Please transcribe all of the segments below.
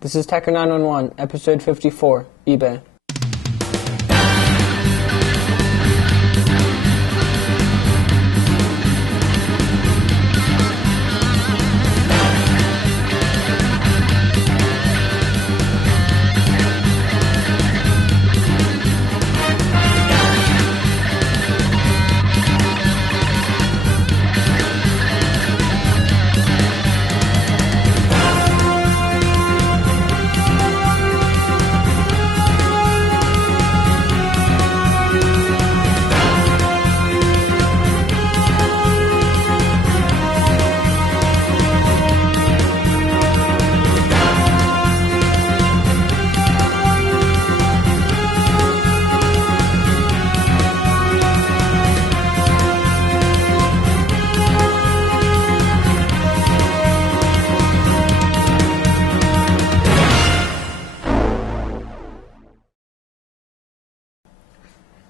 This is Tecker 911, episode 54, eBay.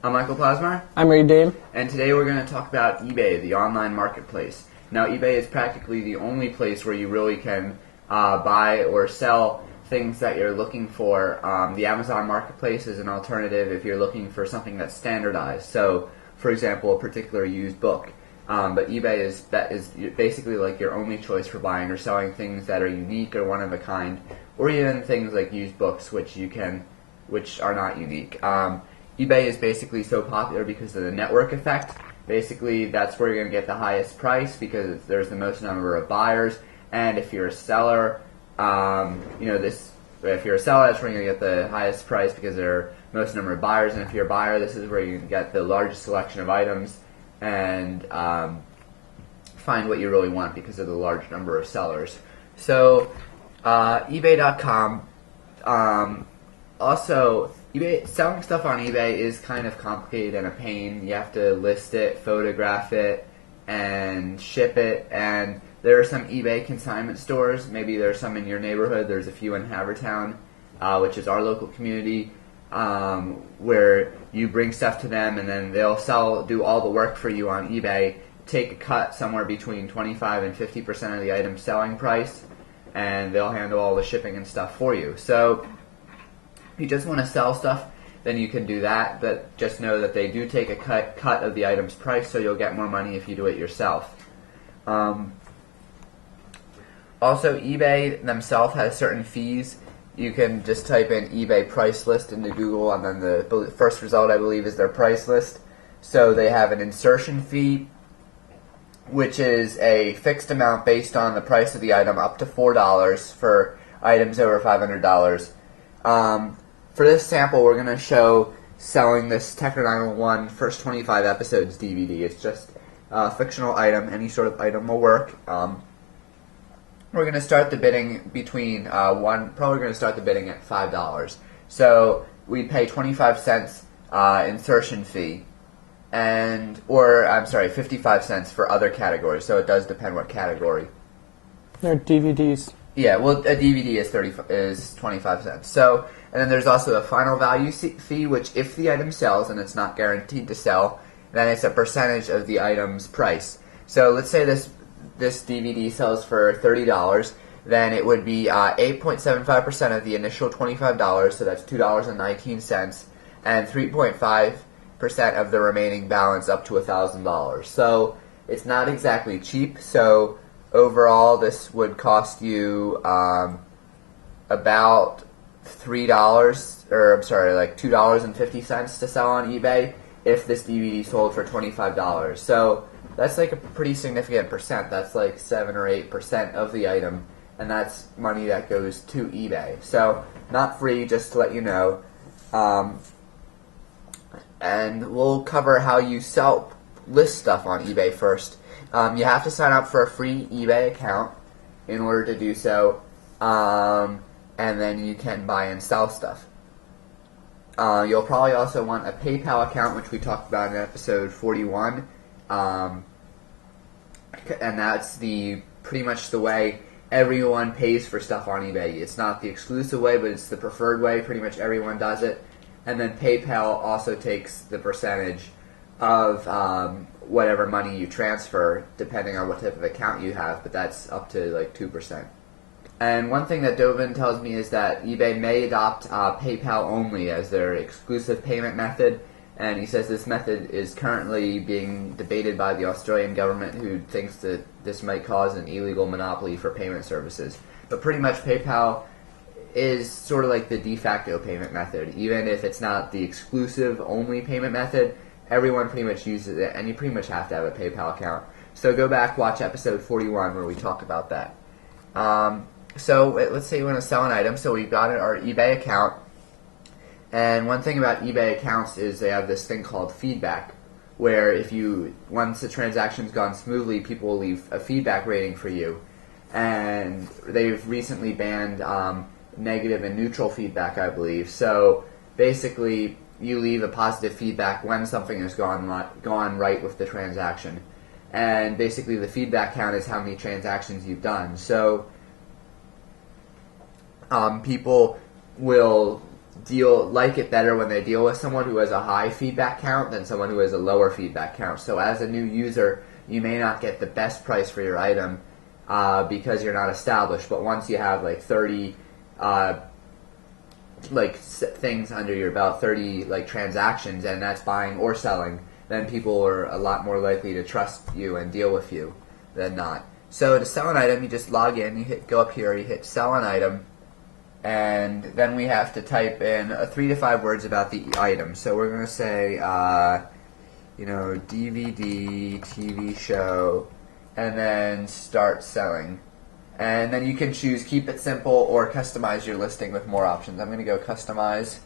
I'm Michael Plasmar. I'm Ray Dame. And today we're going to talk about eBay, the online marketplace. Now, eBay is practically the only place where you really can buy or sell things that you're looking for. The Amazon marketplace is an alternative if you're looking for something that's standardized. So, for example, a particular used book. But eBay is basically like your only choice for buying or selling things that are unique or one of a kind, or even things like used books, which are not unique. eBay is basically so popular because of the network effect. Basically, that's where you're going to get the highest price because there's the most number of buyers. And if you're a seller, if you're a seller, that's where you're going to get the highest price because there are most number of buyers. And if you're a buyer, this is where you can get the largest selection of items and find what you really want because of the large number of sellers. So, eBay.com. Also, selling stuff on eBay is kind of complicated and a pain. You have to list it, photograph it, and ship it. And there are some eBay consignment stores. Maybe there's some in your neighborhood. There's a few in Havertown, which is our local community, where you bring stuff to them and then they'll do all the work for you on eBay, take a cut somewhere between 25 and 50% of the item's selling price, and they'll handle all the shipping and stuff for you. So if you just want to sell stuff, then you can do that, but just know that they do take a cut of the item's price, so you'll get more money if you do it yourself. Also, eBay themselves has certain fees. You can just type in eBay price list into Google, and then the first result, I believe, is their price list. So they have an insertion fee, which is a fixed amount based on the price of the item, up to $4 for items over $500. For this sample, we're going to show selling this Tecker 911 first 25 episodes DVD. It's just a fictional item. Any sort of item will work. We're going to start the bidding probably going to start the bidding at $5. So we pay 25 cents insertion fee, or 55 cents for other categories. So it does depend what category. They're DVDs. Yeah, well, a DVD is 25 cents. So, and then there's also a final value fee, which if the item sells and it's not guaranteed to sell, then it's a percentage of the item's price. So let's say this DVD sells for $30, then it would be 8.75% of the initial $25, so that's $2.19, and 3.5% of the remaining balance up to $1,000. So it's not exactly cheap. So overall, this would cost you about $2.50 to sell on eBay if this DVD sold for $25. So that's like a pretty significant percent. That's like 7 or 8% of the item, and that's money that goes to eBay. So not free, just to let you know. And we'll cover how you list stuff on eBay first. You have to sign up for a free eBay account in order to do so, and then you can buy and sell stuff. You'll probably also want a PayPal account, which we talked about in episode 41, and that's pretty much the way everyone pays for stuff on eBay. It's not the exclusive way, but it's the preferred way. Pretty much everyone does it. And then PayPal also takes the percentage of whatever money you transfer, depending on what type of account you have, but that's up to like 2%. And one thing that Dovin tells me is that eBay may adopt PayPal only as their exclusive payment method, and he says this method is currently being debated by the Australian government, who thinks that this might cause an illegal monopoly for payment services. But pretty much PayPal is sort of like the de facto payment method. Even if it's not the exclusive only payment method, everyone pretty much uses it, and you pretty much have to have a PayPal account. So go back, watch episode 41 where we talk about that. So let's say we want to sell an item. So we've got our eBay account. And one thing about eBay accounts is they have this thing called feedback, where once the transaction's gone smoothly, people will leave a feedback rating for you. And they've recently banned negative and neutral feedback, I believe. So basically, you leave a positive feedback when something has gone right with the transaction. And basically, the feedback count is how many transactions you've done. So people will like it better when they deal with someone who has a high feedback count than someone who has a lower feedback count. So as a new user, you may not get the best price for your item because you're not established. But once you have like 30 things under your belt, 30 transactions, and that's buying or selling, then people are a lot more likely to trust you and deal with you than not. So to sell an item, you just log in, go up here, you hit sell an item, and then we have to type in 3 to 5 words about the item. So we're going to say, DVD, TV show, and then start selling. And then you can choose keep it simple or customize your listing with more options. I'm going to go customize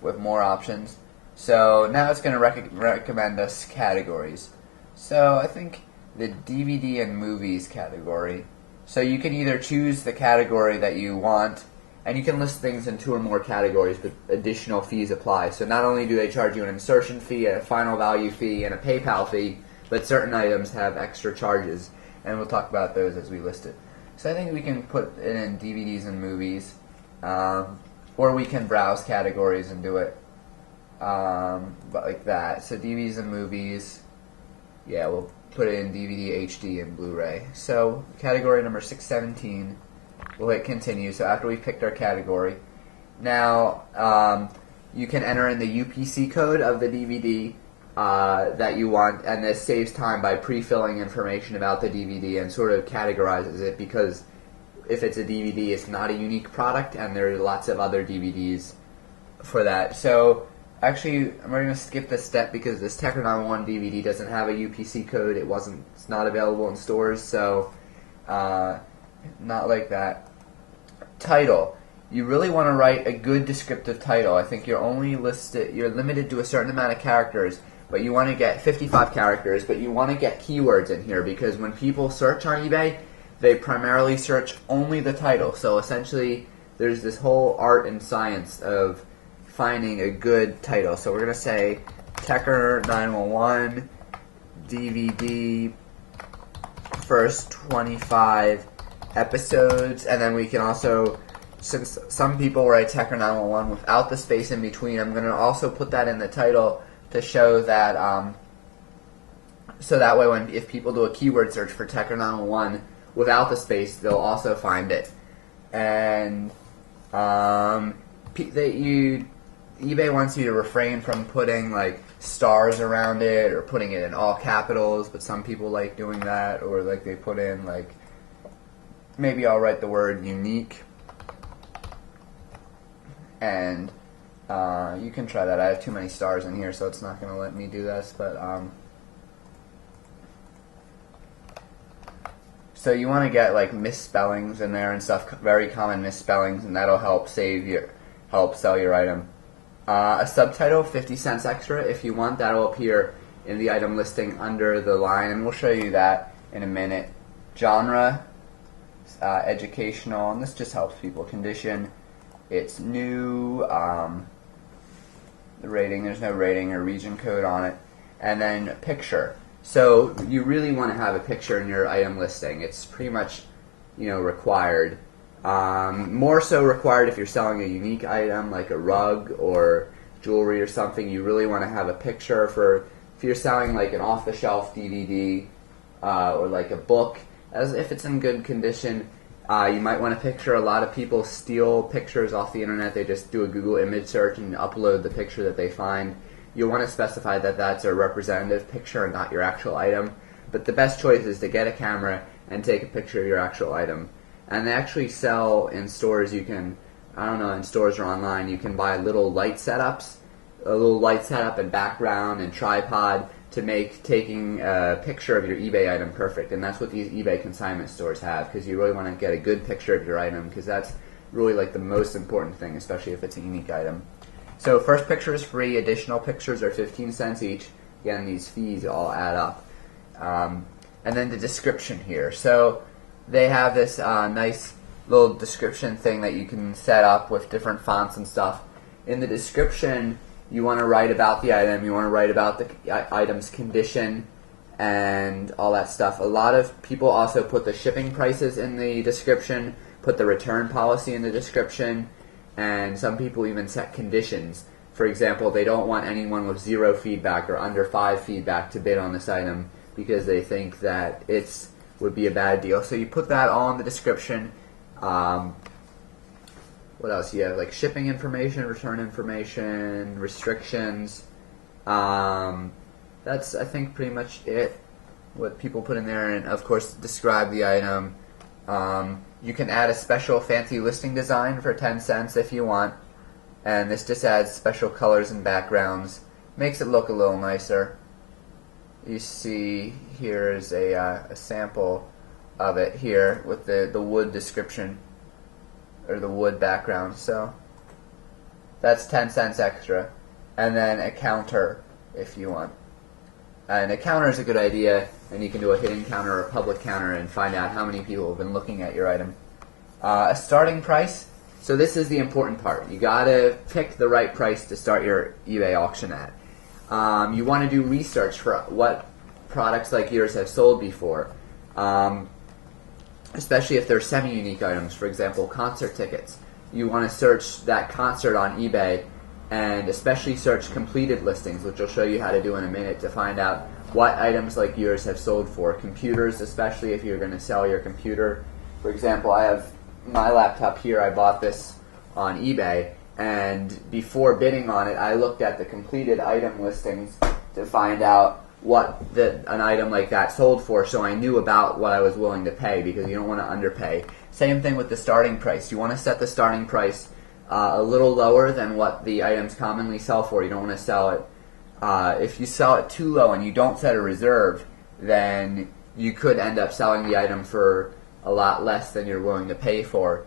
with more options. So now it's going to recommend us categories. So I think the DVD and movies category. So you can either choose the category that you want, and you can list things in 2 or more categories, but additional fees apply. So not only do they charge you an insertion fee, a final value fee, and a PayPal fee, but certain items have extra charges, and we'll talk about those as we list it. So I think we can put it in DVDs and movies, or we can browse categories and do it like that. So DVDs and movies, yeah, we'll put it in DVD, HD, and Blu-ray. So category number 617, we'll hit continue. So after we've picked our category, now you can enter in the UPC code of the DVD that you want, and this saves time by pre-filling information about the DVD and sort of categorizes it, because if it's a DVD, it's not a unique product, and there are lots of other DVDs for that. So actually, I'm going to skip this step because this Tecker 911 DVD doesn't have a UPC code. It's not available in stores, so not like that. Title. You really want to write a good descriptive title. I think you're limited to a certain amount of characters, but you want to get 55 characters, but you want to get keywords in here, because when people search on eBay, they primarily search only the title. So essentially, there's this whole art and science of finding a good title. So we're going to say Tecker 911 DVD first 25 episodes, and then we can also, since some people write Tecker 911 without the space in between, I'm going to also put that in the title to show that, so that way if people do a keyword search for Tecker 911 without the space, they'll also find it. And eBay wants you to refrain from putting stars around it or putting it in all capitals, but some people like doing that, or they put in maybe I'll write the word unique, and you can try that. I have too many stars in here, so it's not going to let me do this, but so you want to get misspellings in there and stuff, very common misspellings, and that'll help sell your item. A subtitle, 50 cents extra if you want. That'll appear in the item listing under the line, and we'll show you that in a minute. Genre, educational, and this just helps people. Condition, it's new. The rating, there's no rating or region code on it. And then picture. So you really want to have a picture in your item listing. It's pretty much, required. More so required if you're selling a unique item like a rug or jewelry or something. You really want to have a picture. If you're selling an off-the-shelf DVD or a book, as if it's in good condition, You might want to picture a lot of people steal pictures off the internet. They just do a Google image search and upload the picture that they find. You'll want to specify that that's a representative picture and not your actual item. But the best choice is to get a camera and take a picture of your actual item. And they actually sell in stores, you can, I don't know, in stores or online, you can buy little light setups, a little light setup and background and tripod to make taking a picture of your eBay item perfect. And that's what these eBay consignment stores have, because you really want to get a good picture of your item, because that's really like the most important thing, especially if it's a unique item. So first picture is free. Additional pictures are 15 cents each. Again, these fees all add up. And then the description here. So they have this nice little description thing that you can set up with different fonts and stuff. In the description, you want to write about the item, you want to write about the item's condition and all that stuff. A lot of people also put the shipping prices in the description, put the return policy in the description, and some people even set conditions. For example, they don't want anyone with 0 feedback or under 5 feedback to bid on this item because they think that it would be a bad deal. So you put that all in the description. What else? You have like shipping information, return information, restrictions. That's, I think, pretty much it. What people put in there, and of course describe the item. You can add a special fancy listing design for 10 cents if you want, and this just adds special colors and backgrounds. Makes it look a little nicer. You see here is a sample of it here with the wood description, or the wood background. So that's 10 cents extra. And then a counter if you want. And a counter is a good idea, and you can do a hidden counter or a public counter and find out how many people have been looking at your item. A starting price. So this is the important part. You gotta pick the right price to start your eBay auction at. You want to do research for what products like yours have sold before. Especially if they're semi-unique items, for example, concert tickets. You want to search that concert on eBay, and especially search completed listings, which I'll show you how to do in a minute, to find out what items like yours have sold for. Computers, especially if you're going to sell your computer. For example, I have my laptop here. I bought this on eBay, and before bidding on it, I looked at the completed item listings to find out what an item like that sold for, so I knew about what I was willing to pay, because you don't want to underpay. Same thing with the starting price. You want to set the starting price a little lower than what the items commonly sell for. You don't want to sell it, if you sell it too low and you don't set a reserve, then you could end up selling the item for a lot less than you're willing to pay for.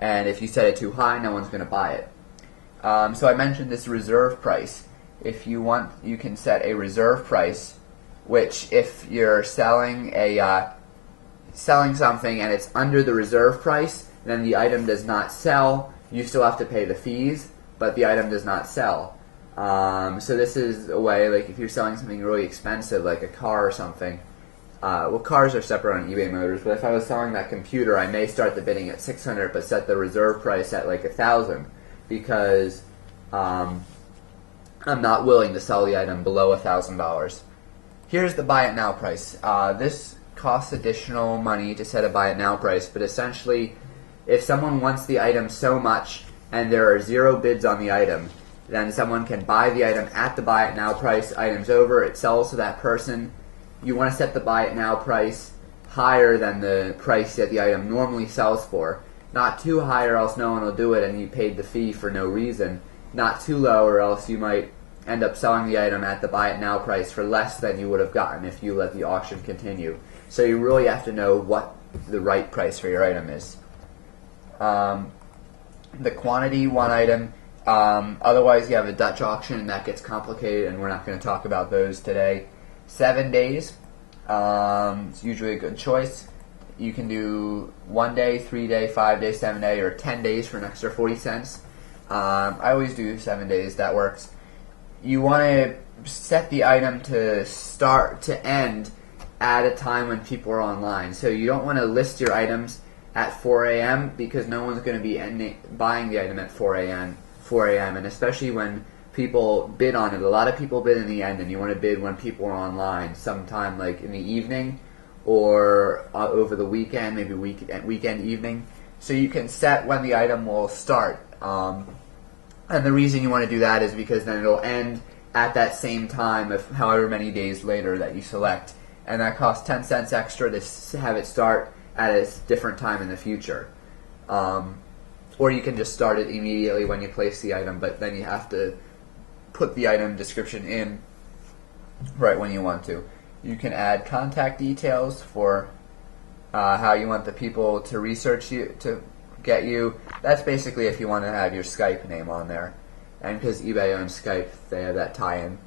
And if you set it too high, no one's going to buy it. So I mentioned this reserve price. If you want, you can set a reserve price, which if you're selling something and it's under the reserve price, then the item does not sell. You still have to pay the fees, but the item does not sell. So this is a way, like if you're selling something really expensive, like a car or something. Well, cars are separate on eBay Motors, but if I was selling that computer, I may start the bidding at $600, but set the reserve price at like $1,000, because I'm not willing to sell the item below $1,000. Here's the buy it now price. This costs additional money to set a buy it now price, but essentially, if someone wants the item so much and there are 0 bids on the item, then someone can buy the item at the buy it now price. Item's over, it sells to that person. You want to set the buy it now price higher than the price that the item normally sells for. Not too high, or else no one will do it and you paid the fee for no reason. Not too low, or else you might end up selling the item at the buy it now price for less than you would have gotten if you let the auction continue. So you really have to know what the right price for your item is. The quantity, 1 item. Otherwise you have a Dutch auction, and that gets complicated, and we're not going to talk about those today. 7 days. It's usually a good choice. You can do 1 day, 3 day, 5 day, 7 day, or 10 days for an extra 40 cents. I always do 7 days, that works. You want to set the item to start to end at a time when people are online. So you don't want to list your items at 4 a.m. because no one's going to be buying the item at 4 a.m. And especially when people bid on it. A lot of people bid in the end, and you want to bid when people are online, sometime like in the evening or over the weekend, maybe weekend evening. So you can set when the item will start. And the reason you want to do that is because then it'll end at that same time of however many days later that you select. And that costs 10 cents extra to have it start at a different time in the future. Or you can just start it immediately when you place the item, but then you have to put the item description in right when you want to. You can add contact details for how you want the people to research you, to get you. That's basically if you want to have your Skype name on there. And because eBay owns Skype, they have that tie-in.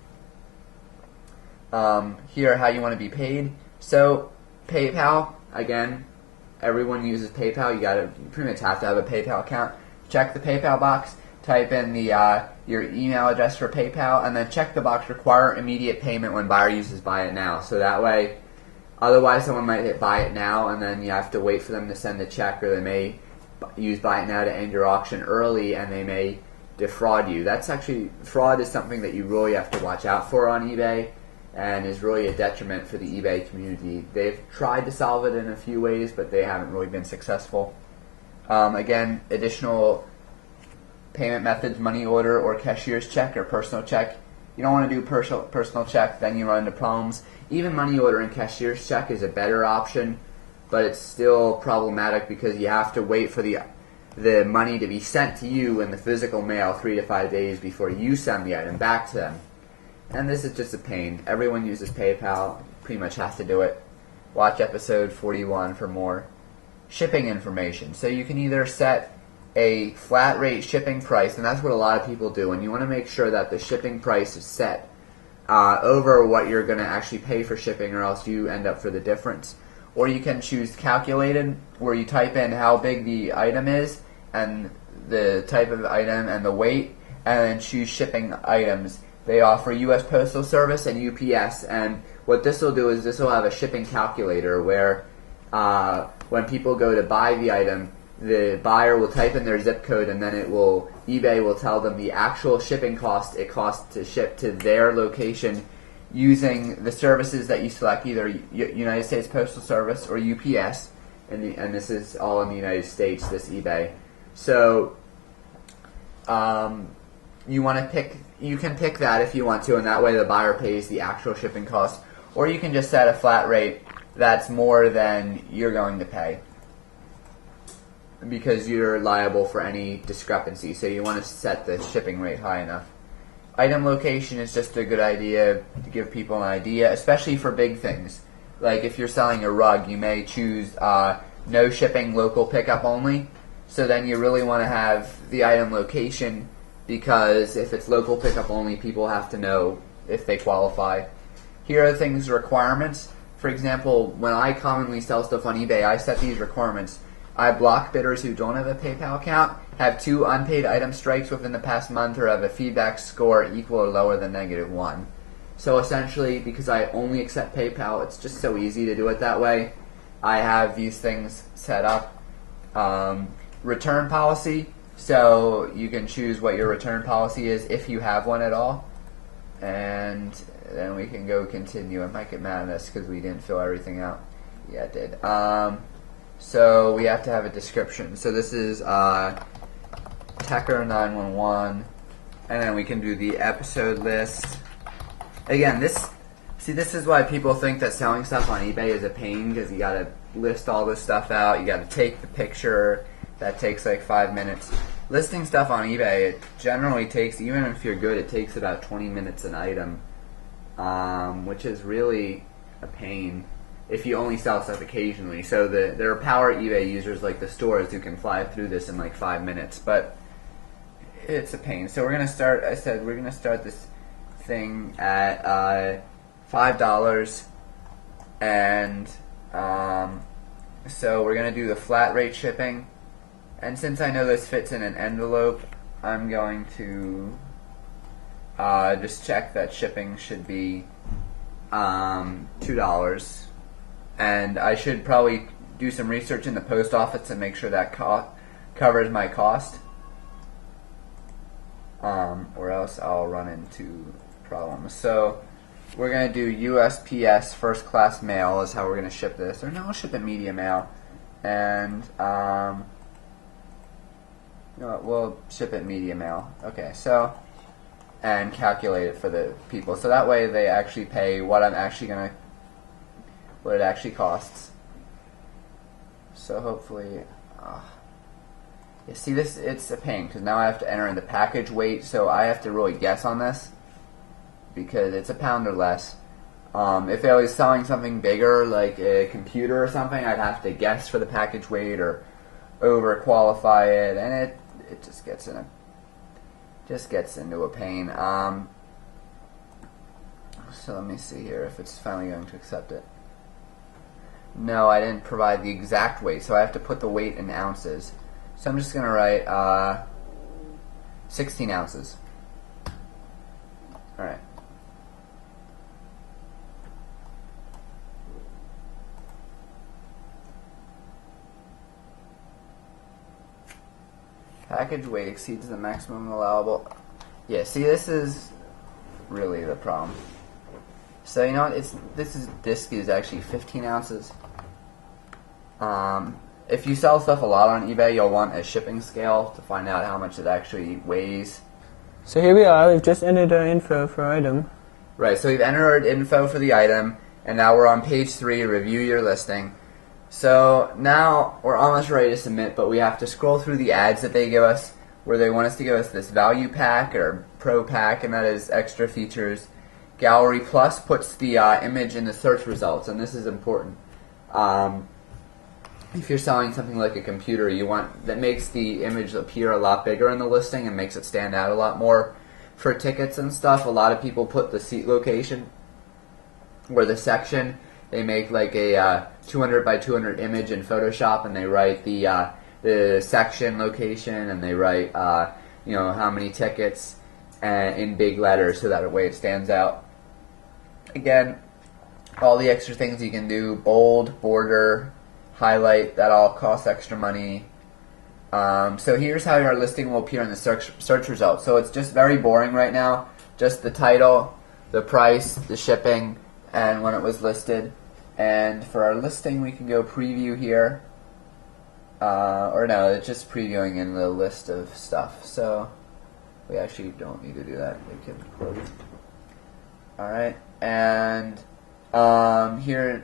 Here, how you want to be paid. So, PayPal, again, everyone uses PayPal. You pretty much have to have a PayPal account. Check the PayPal box, type in your email address for PayPal, and then check the box require immediate payment when buyer uses buy it now. So that way, otherwise someone might hit buy it now, and then you have to wait for them to send the check, or they may use buy it now to end your auction early, and they may defraud you. That's actually, fraud is something that you really have to watch out for on eBay, and is really a detriment for the eBay community. They've tried to solve it in a few ways, but they haven't really been successful. Again, additional payment methods, money order or cashier's check or personal check. You don't want to do personal check, then you run into problems. Even money order and cashier's check is a better option, but it's still problematic because you have to wait for the money to be sent to you in the physical mail 3 to 5 days before you send the item back to them. And this is just a pain. Everyone uses PayPal, pretty much has to do it. Watch episode 41 for more. Shipping information. So you can either set a flat rate shipping price, and that's what a lot of people do, and you want to make sure that the shipping price is set over what you're going to actually pay for shipping, or else you end up for the difference. Or you can choose calculated, where you type in how big the item is, and the type of item and the weight, and then choose shipping items. They offer U.S. Postal Service and UPS, and what this will do is this will have a shipping calculator where when people go to buy the item, the buyer will type in their zip code, and then eBay will tell them the actual shipping cost it costs to ship to their location using the services that you select, either United States Postal Service or UPS, and this is all in the United States, this eBay. So you can pick that if you want to, and that way the buyer pays the actual shipping cost. Or you can just set a flat rate that's more than you're going to pay, because you're liable for any discrepancy. So you want to set the shipping rate high enough. Item location is just a good idea to give people an idea, especially for big things. Like if you're selling a rug, you may choose no shipping, local pickup only. So then you really want to have the item location, because if it's local pickup only, people have to know if they qualify. Here are things, requirements. For example, when I commonly sell stuff on eBay, I set these requirements. I block bidders who don't have a PayPal account, have 2 unpaid item strikes within the past month, or have a feedback score equal or lower than -1. So essentially, because I only accept PayPal, it's just so easy to do it that way. I have these things set up. Return policy. So you can choose what your return policy is if you have one at all. And then we can go continue. I might get mad at us because we didn't fill everything out. Yeah, it did. So we have to have a description. So this is Tecker 911. And then we can do the episode list. Again, this is why people think that selling stuff on eBay is a pain, because you got to list all this stuff out. You got to take the picture. That takes like 5 minutes. Listing stuff on eBay, it generally takes, even if you're good, it takes about 20 minutes an item, which is really a pain if you only sell stuff occasionally. So there are power eBay users like the stores who can fly through this in like 5 minutes, but it's a pain. So we're going to start, I said we're going to start this thing at $5, and so we're going to do the flat rate shipping. And since I know this fits in an envelope, I'm going to just check that shipping should be $2. And I should probably do some research in the post office to make sure that covers my cost. Or else I'll run into problems. So we're going to do USPS first class mail is how we're going to ship this. Or no, we'll ship it media mail. And, you know what, we'll ship it media mail. Okay, so, and calculate it for the people. So that way they actually pay what I'm actually going to, what it actually costs. So hopefully, you see this, it's a pain because now I have to enter in the package weight, so I have to really guess on this because it's a pound or less. If I was selling something bigger like a computer or something, I'd have to guess for the package weight or over qualify it, and it just gets into a pain. So let me see here if it's finally going to accept it. No, I didn't provide the exact weight, so I have to put the weight in ounces. So I'm just going to write 16 ounces. Alright. Package weight exceeds the maximum allowable. Yeah, see, this is really the problem. So you know what? This disc is actually 15 ounces. If you sell stuff a lot on eBay, you'll want a shipping scale to find out how much it actually weighs. So here we are. We've just entered our info for item. Right. So we've entered info for the item, and now we're on page 3. Review your listing. So now we're almost ready to submit, but we have to scroll through the ads that they give us, where they want us to give us this value pack or pro pack, and that is extra features. Gallery Plus puts the image in the search results, and this is important. If you're selling something like a computer, you want that makes the image appear a lot bigger in the listing and makes it stand out a lot more. For tickets and stuff, a lot of people put the seat location or the section. They make like a 200 by 200 image in Photoshop, and they write the section location, and they write you know, how many tickets in big letters, so that way it stands out. Again, all the extra things you can do: bold, border, highlight, that all costs extra money. So here's how your listing will appear in the search results. So it's just very boring right now. Just the title, the price, the shipping, and when it was listed. And for our listing, we can go preview here. Or no, it's just previewing in the list of stuff. So we actually don't need to do that. We can close. Alright, and here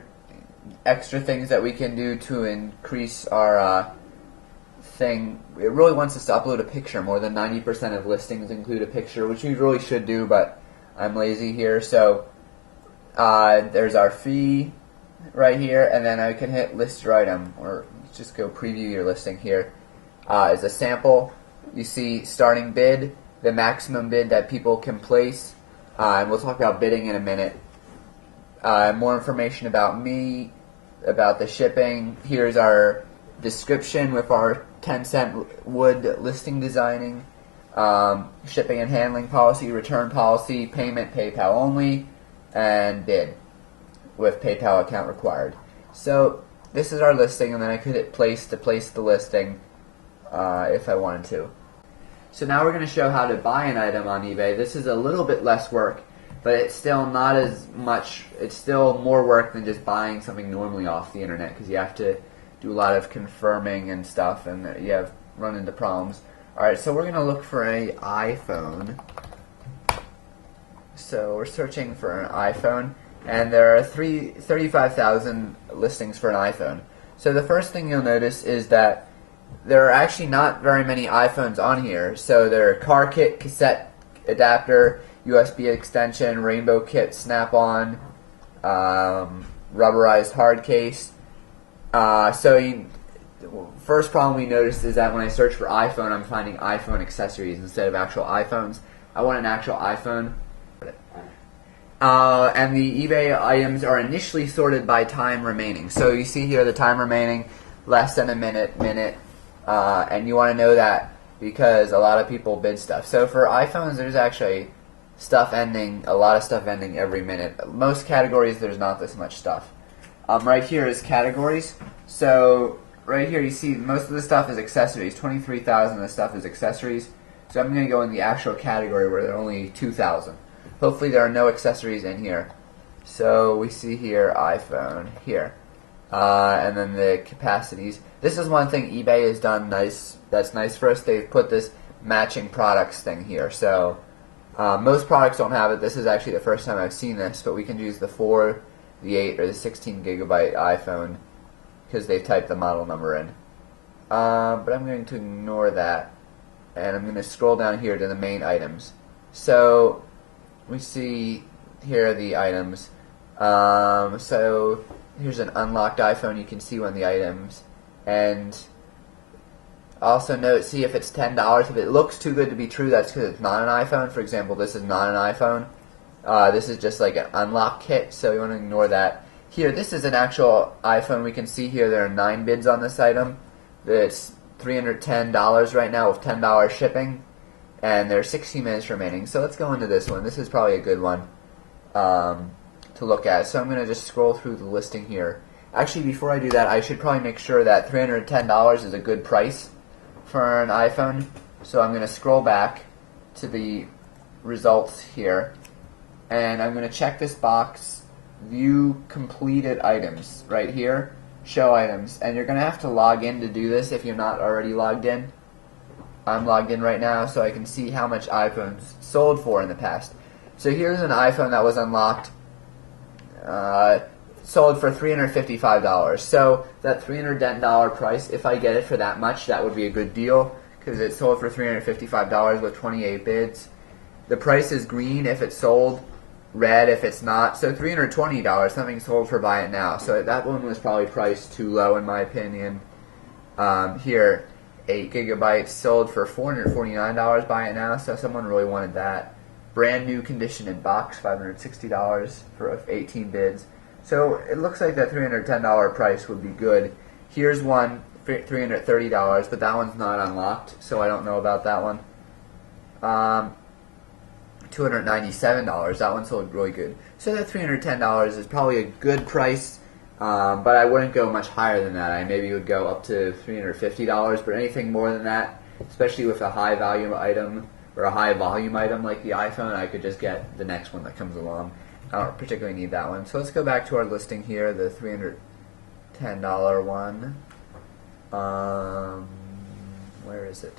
extra things that we can do to increase our thing. It really wants us to upload a picture. More than 90% of listings include a picture, which we really should do, but I'm lazy here. So there's our fee right here, and then I can hit list your item, or just go preview your listing here. As a sample, you see starting bid, the maximum bid that people can place, and we'll talk about bidding in a minute. More information about me, about the shipping. Here's our description with our 10-cent wood listing designing, shipping and handling policy, return policy, payment PayPal only, and bid with PayPal account required. So this is our listing, and then I could hit place to place the listing if I wanted to. So now we're going to show how to buy an item on eBay. This is a little bit less work, but it's still not as much. It's still more work than just buying something normally off the internet, because you have to do a lot of confirming and stuff, and you have run into problems. Alright, so we're going to look for an iPhone. So we're searching for an iPhone, and there are 35,000 listings for an iPhone. So the first thing you'll notice is that there are actually not very many iPhones on here. So there are car kit, cassette adapter, USB extension, rainbow kit, snap-on, rubberized hard case. First problem we noticed is that when I search for iPhone, I'm finding iPhone accessories instead of actual iPhones. I want an actual iPhone. And the eBay items are initially sorted by time remaining. So you see here the time remaining, less than a minute, and you want to know that because a lot of people bid stuff. So for iPhones, there's actually a lot of stuff ending every minute. Most categories, there's not this much stuff. Right here is categories. So right here you see most of the stuff is accessories. 23,000 of the stuff is accessories. So I'm going to go in the actual category where there are only 2,000. Hopefully there are no accessories in here. So we see here iPhone here, and then the capacities. This is one thing eBay has done nice. That's nice for us. They've put this matching products thing here. So most products don't have it. This is actually the first time I've seen this, but we can use the 4, the 8, or the 16 gigabyte iPhone because they've typed the model number in. But I'm going to ignore that, and I'm going to scroll down here to the main items. So we see here are the items. So here's an unlocked iPhone. You can see one of the items, and also note, see if it's $10. If it looks too good to be true, that's because it's not an iPhone. For example, this is not an iPhone. This is just like an unlock kit, so you want to ignore that. Here, this is an actual iPhone. We can see here there are 9 bids on this item. It's $310 right now with $10 shipping, and there's 16 minutes remaining. So let's go into this one. This is probably a good one to look at. So I'm going to just scroll through the listing here. Actually, before I do that, I should probably make sure that $310 is a good price for an iPhone. So I'm going to scroll back to the results here, and I'm going to check this box, view completed items, right here, show items, and you're going to have to log in to do this if you're not already logged in. I'm logged in right now so I can see how much iPhones sold for in the past. So here's an iPhone that was unlocked, sold for $355. So that $310 price, if I get it for that much, that would be a good deal because it sold for $355 with 28 bids. The price is green if it's sold, red if it's not. So $320, something sold for buy it now. So that one was probably priced too low in my opinion. Here, 8 gigabytes sold for $449 buy it now. So someone really wanted that. Brand new condition in box, $560 for 18 bids. So it looks like that $310 price would be good. Here's one, $330, but that one's not unlocked, so I don't know about that one. $297, that one sold really good. So that $310 is probably a good price, but I wouldn't go much higher than that. I maybe would go up to $350, but anything more than that, especially with a high value item or a high volume item like the iPhone, I could just get the next one that comes along. I don't particularly need that one. So let's go back to our listing here, the $310 one. Where is it?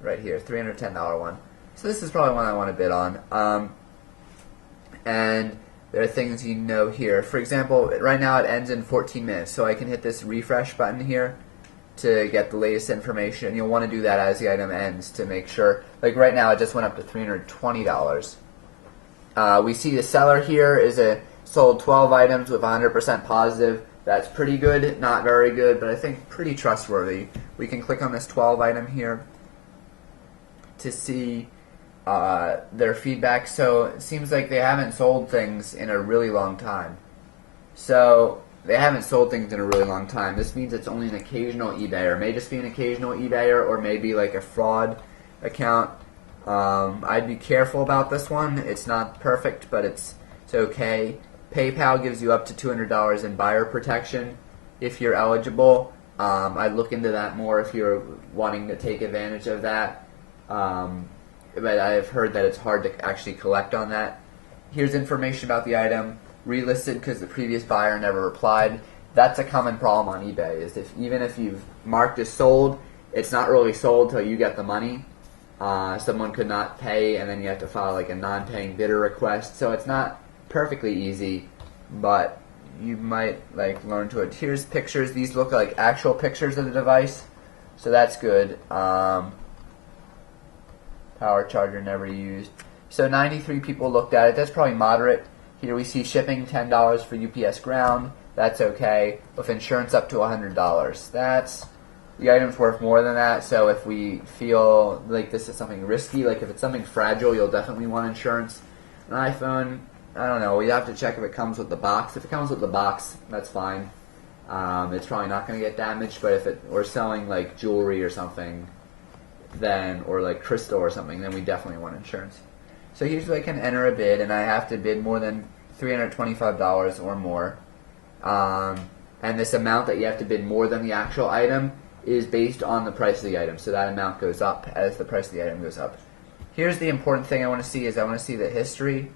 Right here, $310 one. So this is probably one I want to bid on. And there are things you know here. For example, right now it ends in 14 minutes, so I can hit this refresh button here to get the latest information. And you'll want to do that as the item ends to make sure. Like right now, it just went up to $320. We see the seller here is sold 12 items with 100% positive. That's pretty good, not very good, but I think pretty trustworthy. We can click on this 12 item here to see their feedback. So it seems like they haven't sold things in a really long time. So they haven't sold things in a really long time. This means it's only an occasional eBayer. It may just be an occasional eBayer or maybe like a fraud account. I'd be careful about this one. It's not perfect, but it's okay. PayPal gives you up to $200 in buyer protection if you're eligible. I'd look into that more if you're wanting to take advantage of that. But I've heard that it's hard to actually collect on that. Here's information about the item. Relisted because the previous buyer never replied. That's a common problem on eBay, is even if you've marked as sold, it's not really sold till you get the money. Someone could not pay, and then you have to file like a non-paying bidder request. So it's not perfectly easy, but you might like learn to it. Here's pictures. These look like actual pictures of the device, so that's good. Power charger never used. So 93 people looked at it. That's probably moderate. Here we see shipping $10 for UPS ground. That's okay. With insurance up to $100. The item's worth more than that, so if we feel like this is something risky, like if it's something fragile, you'll definitely want insurance. An iPhone, I don't know, we have to check if it comes with the box. If it comes with the box, that's fine. It's probably not going to get damaged, but if we're selling like jewelry or something, then, or like crystal or something, then we definitely want insurance. So usually I can enter a bid, and I have to bid more than $325 or more. And this amount that you have to bid more than the actual item is based on the price of the item. So that amount goes up as the price of the item goes up. here's the important thing I want to see is I want to see the history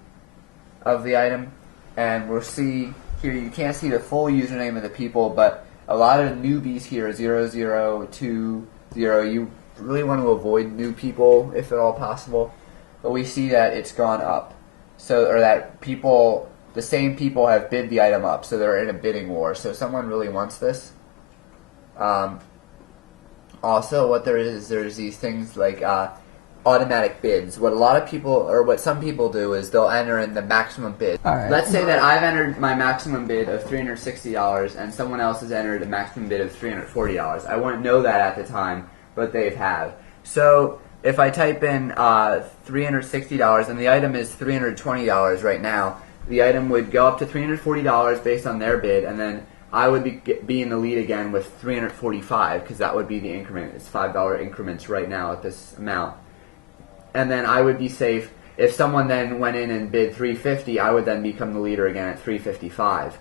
of the item, and we'll see here you can't see the full username of the people, but a lot of newbies here 0020. You really want to avoid new people if at all possible, but we see that it's gone up, so or that people, the same people have bid the item up, so they're in a bidding war. So someone really wants this. Also, what there's these things like automatic bids. What a lot of people, or what some people do, is they'll enter in the maximum bid. Alright. Let's say that I've entered my maximum bid of $360 and someone else has entered a maximum bid of $340. I wouldn't know that at the time, but they have. So if I type in $360 and the item is $320 right now, the item would go up to $340 based on their bid, and then I would be in the lead again with $345 because that would be the increment. It's $5 increments right now at this amount. And then I would be safe. If someone then went in and bid $350, I would then become the leader again at $355.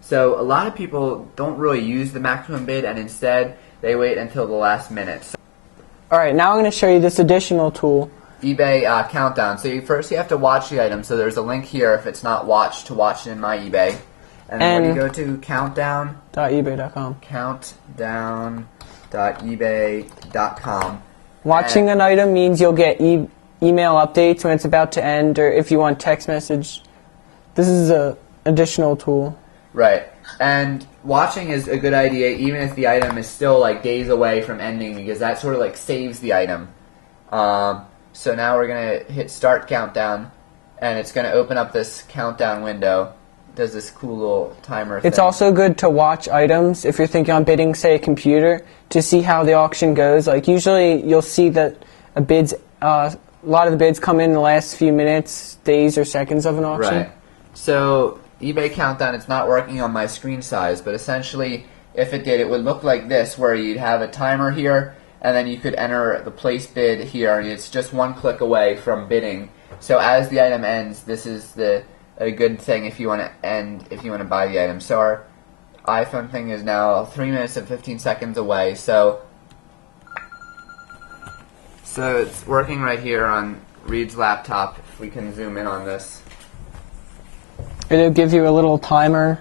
So a lot of people don't really use the maximum bid, and instead they wait until the last minute. So Alright, now I'm going to show you this additional tool. eBay countdown. So first you have to watch the item. So there's a link here if it's not watched to watch it in my eBay. And then when you go to countdown.ebay.com. Countdown.ebay.com. Watching an item means you'll get email updates when it's about to end, or if you want text message. This is a additional tool. Right. And watching is a good idea even if the item is still like days away from ending, because that sort of like saves the item. So now we're going to hit start countdown, and it's going to open up this countdown window. It does this cool little timer thing. It's also good to watch items if you're thinking on bidding, say, a computer, to see how the auction goes. Like usually you'll see that a lot of the bids come in the last few minutes, days, or seconds of an auction. Right. So eBay countdown, it's not working on my screen size, but essentially if it did, it would look like this, where you'd have a timer here, and then you could enter the place bid here, and it's just one click away from bidding. So as the item ends, this is a good thing if you want to buy the item. So our iPhone thing is now 3 minutes and 15 seconds away. So it's working right here on Reed's laptop. If we can zoom in on this. It'll give you a little timer.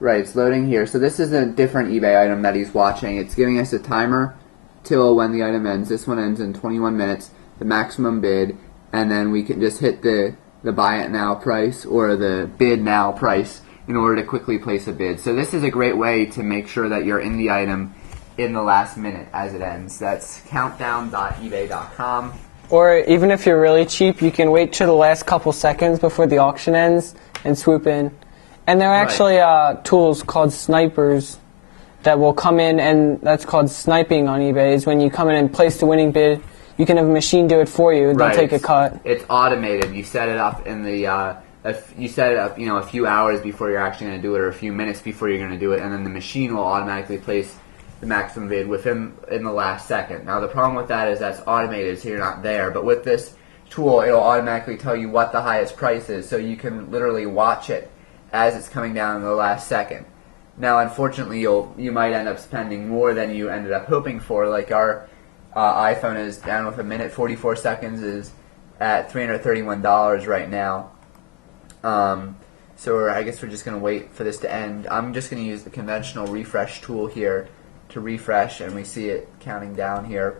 Right, it's loading here. So this is a different eBay item that he's watching. It's giving us a timer till when the item ends. This one ends in 21 minutes, the maximum bid, and then we can just hit the buy it now price or the bid now price in order to quickly place a bid. So this is a great way to make sure that you're in the item in the last minute as it ends. That's countdown.ebay.com. Or even if you're really cheap, you can wait till the last couple seconds before the auction ends and swoop in. And there are actually tools called snipers that will come in, and that's called sniping on eBay, is when you come in and place the winning bid, you can have a machine do it for you. They'll take a cut. It's automated. You set it up in the you set it up, a few hours before you're actually going to do it, or a few minutes before you're going to do it, and then the machine will automatically place the maximum bid within in the last second. Now the problem with that is that's automated, so you're not there. But with this tool, it'll automatically tell you what the highest price is, so you can literally watch it as it's coming down in the last second. Now, unfortunately, you might end up spending more than you ended up hoping for. Like our iPhone is down with 1:44 seconds, is at $331 right now. So I guess we're just going to wait for this to end. I'm just going to use the conventional refresh tool here to refresh, and we see it counting down here.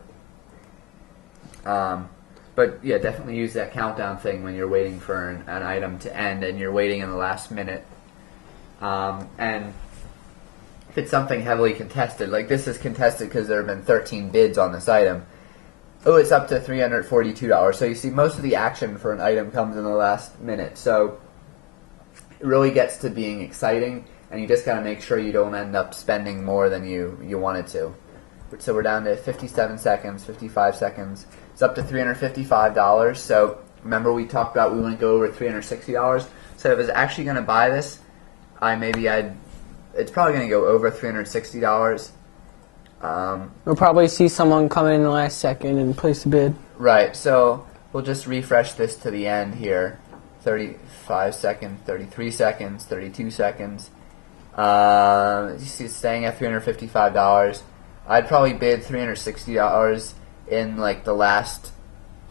But yeah, definitely use that countdown thing when you're waiting for an item to end and you're waiting in the last minute. And if it's something heavily contested, like this is contested because there have been 13 bids on this item. Oh, it's up to $342. So you see most of the action for an item comes in the last minute. So it really gets to being exciting, and you just got to make sure you don't end up spending more than you wanted to. So we're down to 57 seconds, 55 seconds. It's up to $355. So remember we talked about we want to go over $360. So if I was actually going to buy this, it's probably going to go over $360. We'll probably see someone come in the last second and place a bid. Right. So we'll just refresh this to the end here. 35 seconds, 33 seconds, 32 seconds. You see it's staying at $355. I'd probably bid $360 in like the last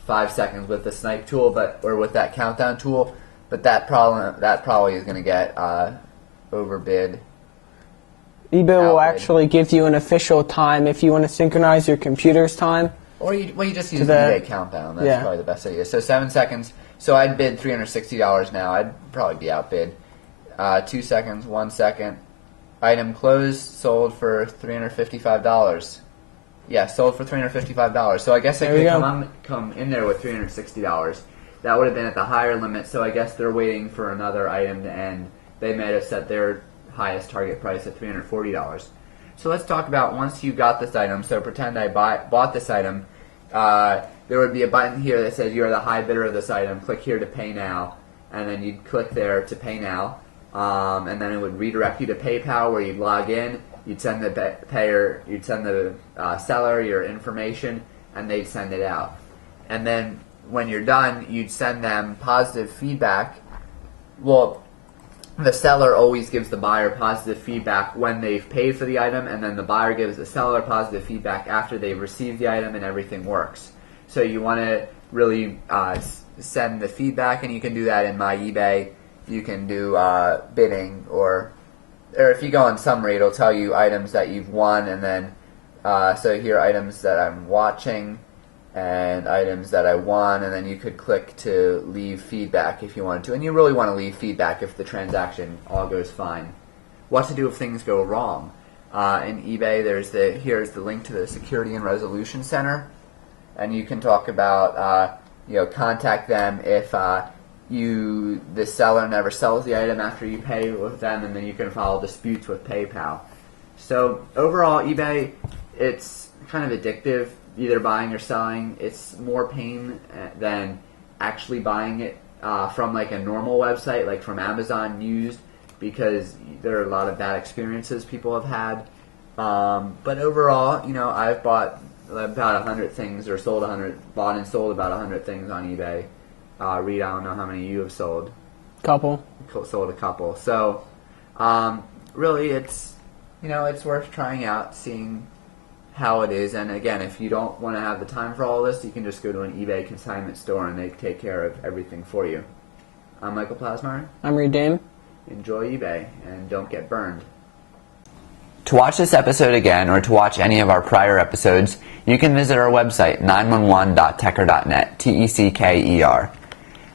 5 seconds with the snipe tool, or with that countdown tool. But that probably is going to get overbid. eBay will actually give you an official time if you want to synchronize your computer's time. Or you just use the eBay countdown. That's probably the best idea. So 7 seconds. So I'd bid $360 now. I'd probably be outbid. 2 seconds, 1 second. Item closed, sold for $355. Yeah, sold for $355. So I guess they could come in there with $360. That would have been at the higher limit. So I guess they're waiting for another item to end. They may have set their highest target price at $340. So let's talk about once you got this item. So pretend I bought this item. There would be a button here that says you are the high bidder of this item. Click here to pay now, and then you'd click there to pay now, and then it would redirect you to PayPal where you'd log in. You'd send the seller your information, and they'd send it out. And then when you're done, you'd send them positive feedback. Well, the seller always gives the buyer positive feedback when they've paid for the item, and then the buyer gives the seller positive feedback after they've received the item and everything works. So you want to really send the feedback, and you can do that in My eBay. You can do bidding, or if you go on summary, it'll tell you items that you've won, and then so here are items that I'm watching and items that I won, and then you could click to leave feedback if you wanted to. And you really want to leave feedback if the transaction all goes fine. What to do if things go wrong? In eBay, here's the link to the Security and Resolution Center, and you can talk about contact them if the seller never sells the item after you pay with them, and then you can file disputes with PayPal. So overall, eBay, it's kind of addictive. Either buying or selling, it's more pain than actually buying it from like a normal website, like from Amazon used, because there are a lot of bad experiences people have had. But overall, I've bought about 100 things, or bought and sold about 100 things on eBay. Reed, I don't know how many you have sold. Couple. Sold a couple. So really, it's worth trying out, seeing how it is. And again, if you don't want to have the time for all this, you can just go to an eBay consignment store and they take care of everything for you. I'm Michael Plasmeyer. I'm Reed Dame. Enjoy eBay and don't get burned. To watch this episode again, or to watch any of our prior episodes, you can visit our website, 911.tecker.net, T-E-C-K-E-R.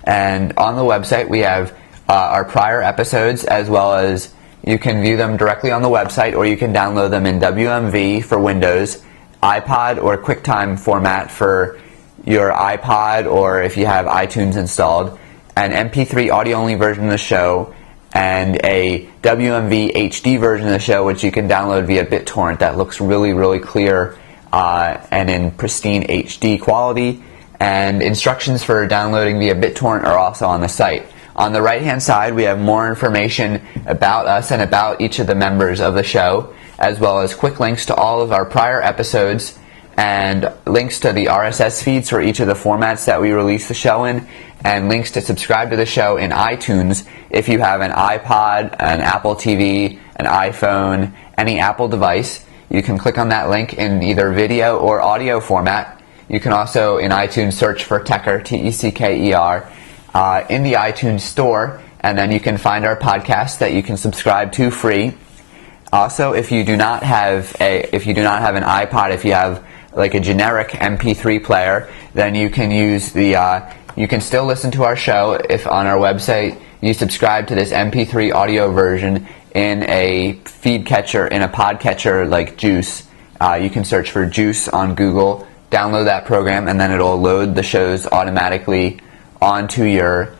And on the website, we have our prior episodes, as well as you can view them directly on the website, or you can download them in WMV for Windows, iPod, or QuickTime format for your iPod, or if you have iTunes installed, an MP3 audio-only version of the show, and a WMV HD version of the show, which you can download via BitTorrent that looks really, really clear and in pristine HD quality. And instructions for downloading via BitTorrent are also on the site. On the right-hand side, we have more information about us and about each of the members of the show, as well as quick links to all of our prior episodes and links to the RSS feeds for each of the formats that we release the show in, and links to subscribe to the show in iTunes if you have an iPod, an Apple TV, an iPhone, any Apple device. You can click on that link in either video or audio format. You can also, in iTunes, search for Tecker, T-E-C-K-E-R, in the iTunes store, and then you can find our podcast that you can subscribe to free. Also, if you do not have an iPod, if you have like a generic MP3 player, then you can use you can still listen to our show if on our website you subscribe to this MP3 audio version in a feed catcher, in a podcatcher like Juice. You can search for Juice on Google, download that program, and then it'll load the shows automatically onto your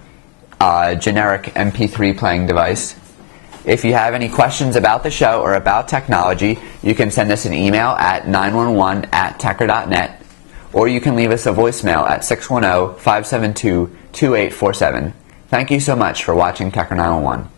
generic MP3 playing device. If you have any questions about the show or about technology, you can send us an email at 911@tecker.net, or you can leave us a voicemail at 610-572-2847. Thank you so much for watching Tecker 911.